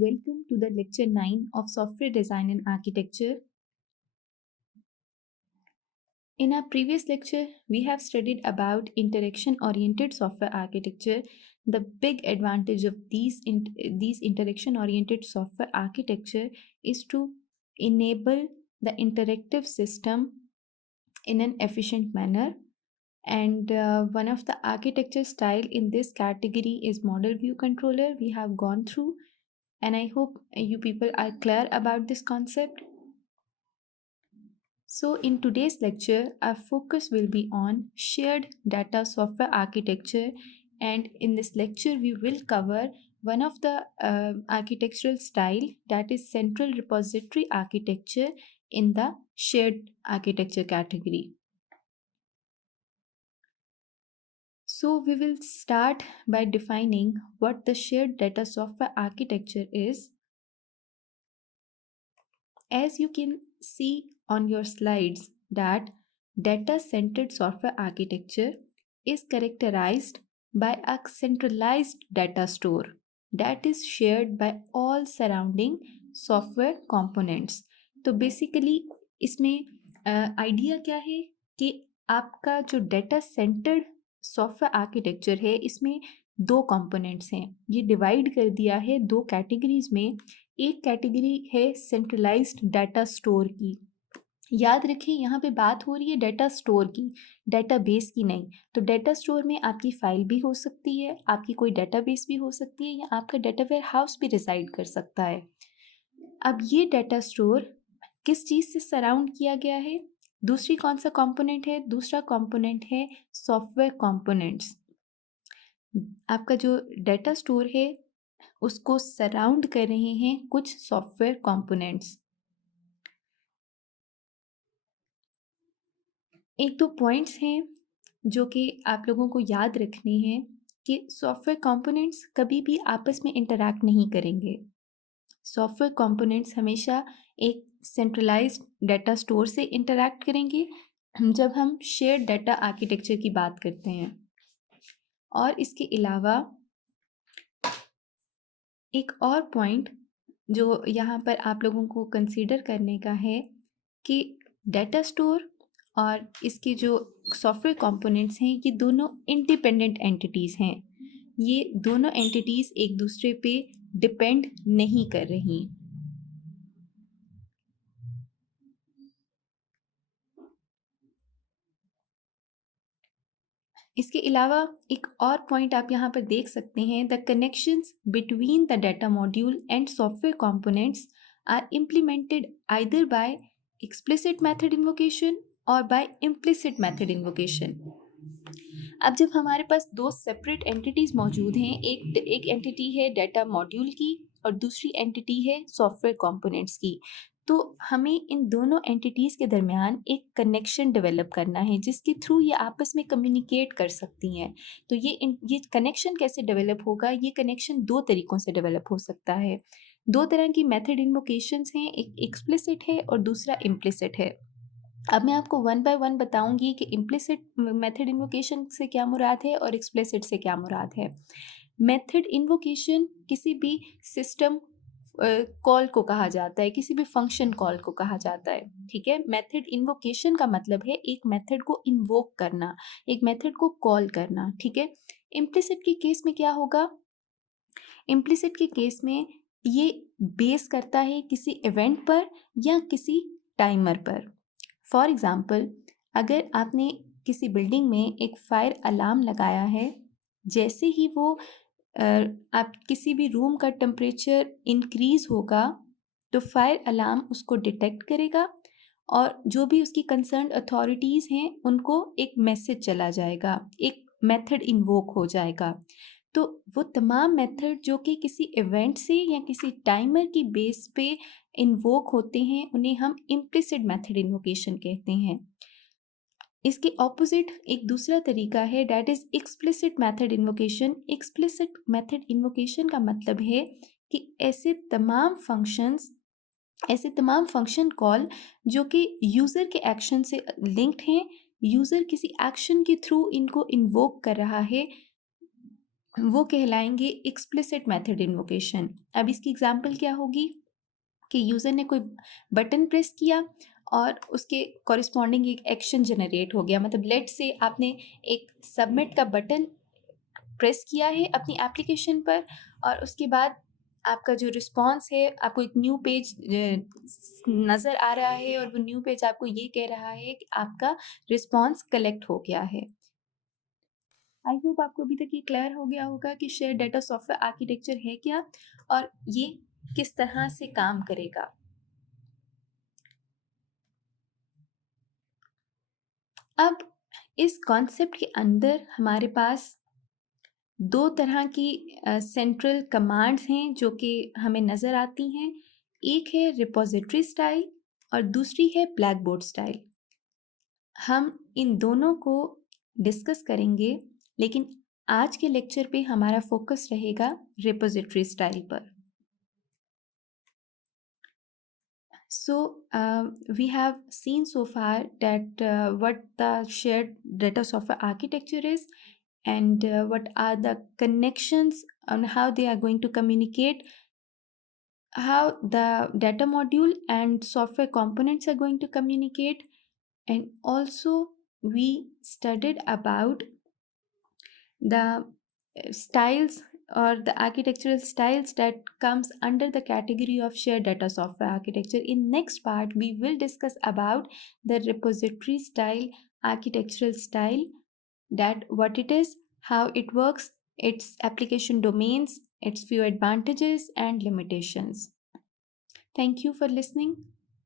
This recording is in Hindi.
welcome to the lecture 9 of Software Design and Architecture. In our previous lecture, we have studied about interaction-oriented software architecture. The big advantage of these interaction-oriented software architecture is to enable the interactive system in an efficient manner. And one of the architecture style in this category is model view controller. We have gone through, and I hope you people are clear about this concept. So in today's lecture, our focus will be on shared data software architecture, and in this lecture we will cover one of the architectural style, that is central repository architecture in the shared architecture category. So we will start by defining what the shared data software architecture is. As you can see on your slides, that data-centered software architecture is characterized by a centralized data store that is shared by all surrounding software components. तो बेसिकली इसमें आइडिया क्या है कि आपका जो डेटा सेंटर्ड सॉफ्टवेयर आर्किटेक्चर है, इसमें दो कंपोनेंट्स हैं. ये डिवाइड कर दिया है दो कैटेगरीज में. एक कैटेगरी है सेंट्रलाइज्ड डाटा स्टोर की. याद रखें, यहाँ पे बात हो रही है डाटा स्टोर की, डेटाबेस की नहीं. तो डाटा स्टोर में आपकी फाइल भी हो सकती है, आपकी कोई डेटाबेस भी हो सकती है, या आपका डाटा वेयर हाउस भी रिसाइड कर सकता है. अब ये डाटा स्टोर किस चीज़ से सराउंड किया गया है? दूसरी कौन सा कंपोनेंट है? दूसरा कंपोनेंट है सॉफ्टवेयर कंपोनेंट्स. आपका जो डाटा स्टोर है उसको सराउंड कर रहे हैं कुछ सॉफ्टवेयर कंपोनेंट्स. एक दो पॉइंट्स हैं जो कि आप लोगों को याद रखने हैं कि सॉफ्टवेयर कंपोनेंट्स कभी भी आपस में इंटरैक्ट नहीं करेंगे. सॉफ्टवेयर कंपोनेंट्स हमेशा एक सेंट्रलाइज्ड डाटा स्टोर से इंटरैक्ट करेंगे जब हम शेयर्ड डाटा आर्किटेक्चर की बात करते हैं. और इसके अलावा एक और पॉइंट जो यहाँ पर आप लोगों को कंसीडर करने का है कि डाटा स्टोर और इसके जो सॉफ्टवेयर कंपोनेंट्स हैं, ये दोनों इंडिपेंडेंट एंटिटीज़ हैं. ये दोनों एंटिटीज़ एक दूसरे पे डिपेंड नहीं कर रही. इसके अलावा एक और पॉइंट आप यहाँ पर देख सकते हैं, the connections between the data module and software components are implemented either by explicit method invocation और बाय इम्प्लिसिट मेथड इन्वोकेशन. अब जब हमारे पास दो सेपरेट एंटिटीज़ मौजूद हैं, एक एंटिटी है डाटा मॉड्यूल की और दूसरी एंटिटी है सॉफ्टवेयर कंपोनेंट्स की, तो हमें इन दोनों एंटिटीज़ के दरमियान एक कनेक्शन डेवलप करना है जिसके थ्रू ये आपस में कम्युनिकेट कर सकती हैं. तो ये कनेक्शन कैसे डेवलप होगा? ये कनेक्शन दो तरीक़ों से डेवलप हो सकता है. दो तरह की मेथड इन्वोकेशंस हैं, एक एक्सप्लिसिट है और दूसरा इम्प्लिसिट है. अब मैं आपको वन बाय वन बताऊंगी कि इम्प्लिसिट मेथड इन्वोकेशन से क्या मुराद है और एक्सप्लिसिट से क्या मुराद है. मेथड इन्वोकेशन किसी भी सिस्टम कॉल को कहा जाता है, किसी भी फंक्शन कॉल को कहा जाता है. ठीक है, मेथड इन्वोकेशन का मतलब है एक मेथड को इन्वोक करना, एक मेथड को कॉल करना. ठीक है, इम्प्लिसिट के केस में क्या होगा? इम्प्लिसिट के केस में ये बेस करता है किसी इवेंट पर या किसी टाइमर पर. फॉर एग्ज़ाम्पल, अगर आपने किसी बिल्डिंग में एक फायर अलार्म लगाया है, जैसे ही वो आप किसी भी रूम का टेम्परेचर इंक्रीज़ होगा तो फायर अलार्म उसको डिटेक्ट करेगा और जो भी उसकी कंसर्न्ड अथॉरिटीज़ हैं उनको एक मैसेज चला जाएगा, एक मेथड इन्वोक हो जाएगा. तो वो तमाम मेथड जो कि किसी इवेंट से या किसी टाइमर की बेस पे इन्वोक होते हैं, उन्हें हम इम्प्लिसिट मेथड इन्वोकेशन कहते हैं. इसके ऑपोजिट एक दूसरा तरीका है, that is explicit method invocation. Explicit method invocation का मतलब है कि ऐसे तमाम फंक्शन कॉल जो कि यूज़र के एक्शन से लिंक्ड हैं, यूज़र किसी एक्शन के थ्रू इनको इन्वोक कर रहा है, वो कहलाएंगे एक्सप्लिसिट मेथड इन्वोकेशन। अब इसकी एग्जांपल क्या होगी कि यूज़र ने कोई बटन प्रेस किया और उसके कॉरिस्पॉन्डिंग एक एक्शन जनरेट हो गया। मतलब लेट से आपने एक सबमिट का बटन प्रेस किया है अपनी एप्लीकेशन पर, और उसके बाद आपका जो रिस्पॉन्स है, आपको एक न्यू पेज नज़र आ रहा है, और वो न्यू पेज आपको ये कह रहा है कि आपका रिस्पॉन्स कलेक्ट हो गया है। आई होप आपको अभी तक ये क्लियर हो गया होगा कि शेयर डेटा सॉफ्टवेयर आर्किटेक्चर है क्या और ये किस तरह से काम करेगा। अब इस कॉन्सेप्ट के अंदर हमारे पास दो तरह की सेंट्रल कमांड्स हैं जो कि हमें नज़र आती हैं। एक है रिपोजिटरी स्टाइल और दूसरी है ब्लैक बोर्ड स्टाइल। हम इन दोनों को डिस्कस करेंगे, लेकिन आज के लेक्चर पे हमारा फोकस रहेगा रिपोजिटरी स्टाइल पर। So we have seen so far that what the shared data software architecture is, and what are the connections on how they are going to communicate, how the data module and software components are going to communicate, and also we studied about the styles or the architectural styles that comes under the category of shared data software architecture. In next part we will discuss about the repository style architectural style, that what it is, how it works, its application domains, its few advantages and limitations. Thank you for listening.